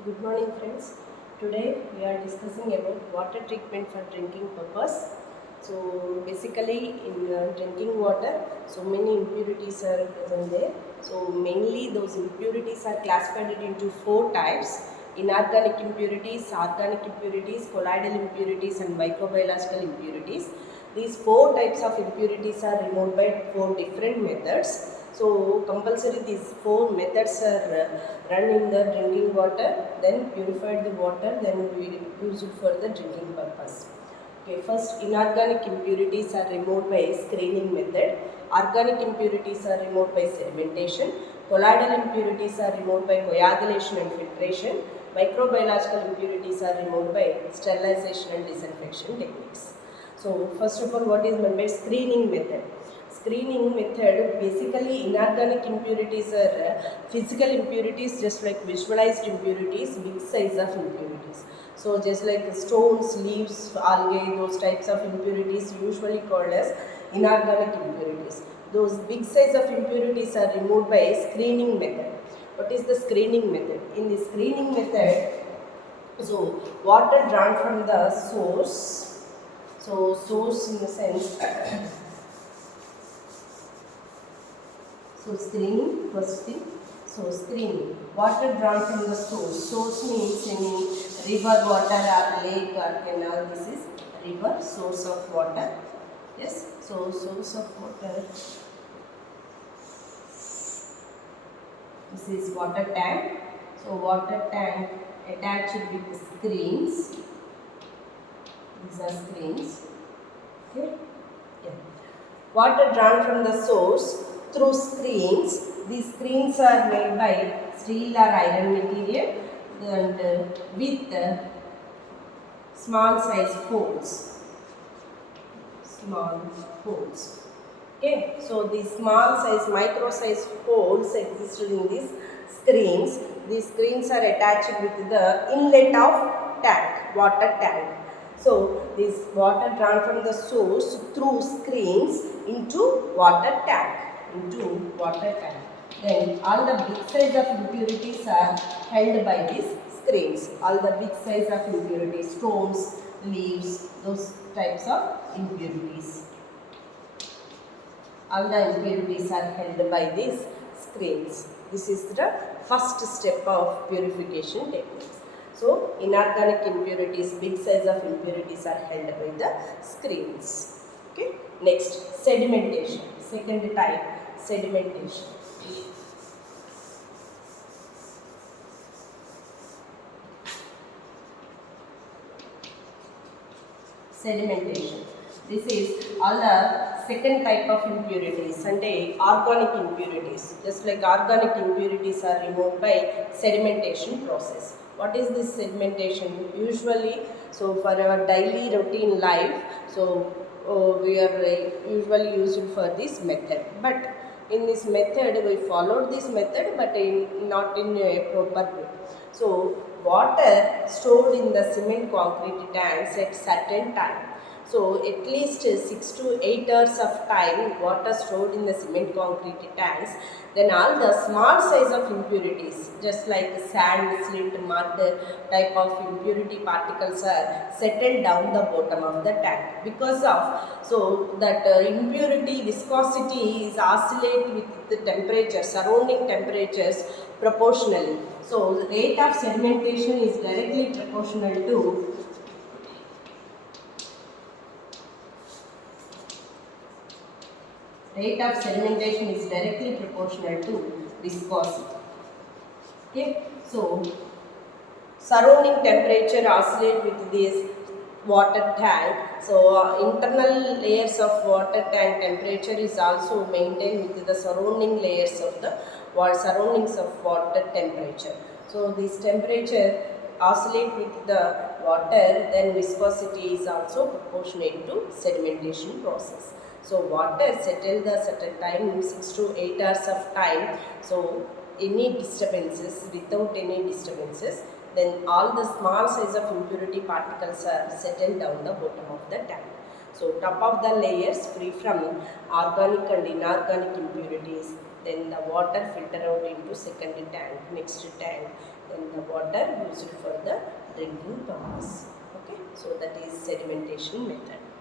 Good morning friends. Today we are discussing about water treatment for drinking purpose. So basically in drinking water so many impurities are present there. So mainly those impurities are classified into four types: inorganic impurities, organic impurities, colloidal impurities and microbiological impurities. These four types of impurities are removed by four different methods. So compulsory these four methods are run in the drinking water, then purified the water, then we use it for the drinking purpose. Okay, first inorganic impurities are removed by screening method. Organic impurities are removed by sedimentation. Colloidal impurities are removed by coagulation and filtration. Microbiological impurities are removed by sterilization and disinfection techniques. So first of all, what is meant by screening method? Screening method, basically inorganic impurities are physical impurities, just like visualized impurities, big size of impurities. So just like stones, leaves, algae, those types of impurities usually called as inorganic impurities. Those big size of impurities are removed by screening method. What is the screening method? In the screening method, so water drawn from the source, so source in the sense, so screening, first thing, so screening, water drawn from the source. Source means any river water or lake or canal. This is river, source of water. Yes, so source of water. This is water tank. So water tank attached with screens. These are screens. Okay. Yeah. Water drawn from the source through screens. These screens are made by steel or iron material and with small size holes. Small holes. Okay, so these small size, micro size holes existed in these screens. These screens are attached with the inlet of tank, water tank. So this water drawn from the source through screens into water tank, Then all the big size of impurities are held by these screens. All the big size of impurities, stones, leaves, those types of impurities. All the impurities are held by these screens. This is the first step of purification techniques. So, inorganic impurities, big size of impurities are held by the screens. Okay. Next, sedimentation. Second type, sedimentation. Sedimentation. This is all the second type of impurities and organic impurities. Just like organic impurities are removed by sedimentation process. What is this sedimentation? Usually, so for our daily routine life, so we are usually used for this method. But in this method, we followed this method, but not in a proper way. So water stored in the cement concrete tanks at certain time. So at least 6 to 8 hours of time water stored in the cement concrete tanks. Then all the small size of impurities, just like sand, slate, mud type of impurity particles are settled down the bottom of the tank. Because of so that impurity viscosity is oscillate with the temperature, surrounding temperatures proportionally. So the rate of sedimentation is directly proportional to viscosity. Okay, so surrounding temperature oscillate with this water tank. So internal layers of water tank temperature is also maintained with the surrounding layers of the surroundings of water temperature. So this temperature oscillate with the water, then viscosity is also proportionate to sedimentation process. So water settle the certain time, 6 to 8 hours of time. So any disturbances, without any disturbances, then all the small size of impurity particles are settled down the bottom of the tank. So top of the layers free from organic and inorganic impurities, then the water filter out into second tank, next tank, then the water used for the drinking purpose. Okay, so that is sedimentation method.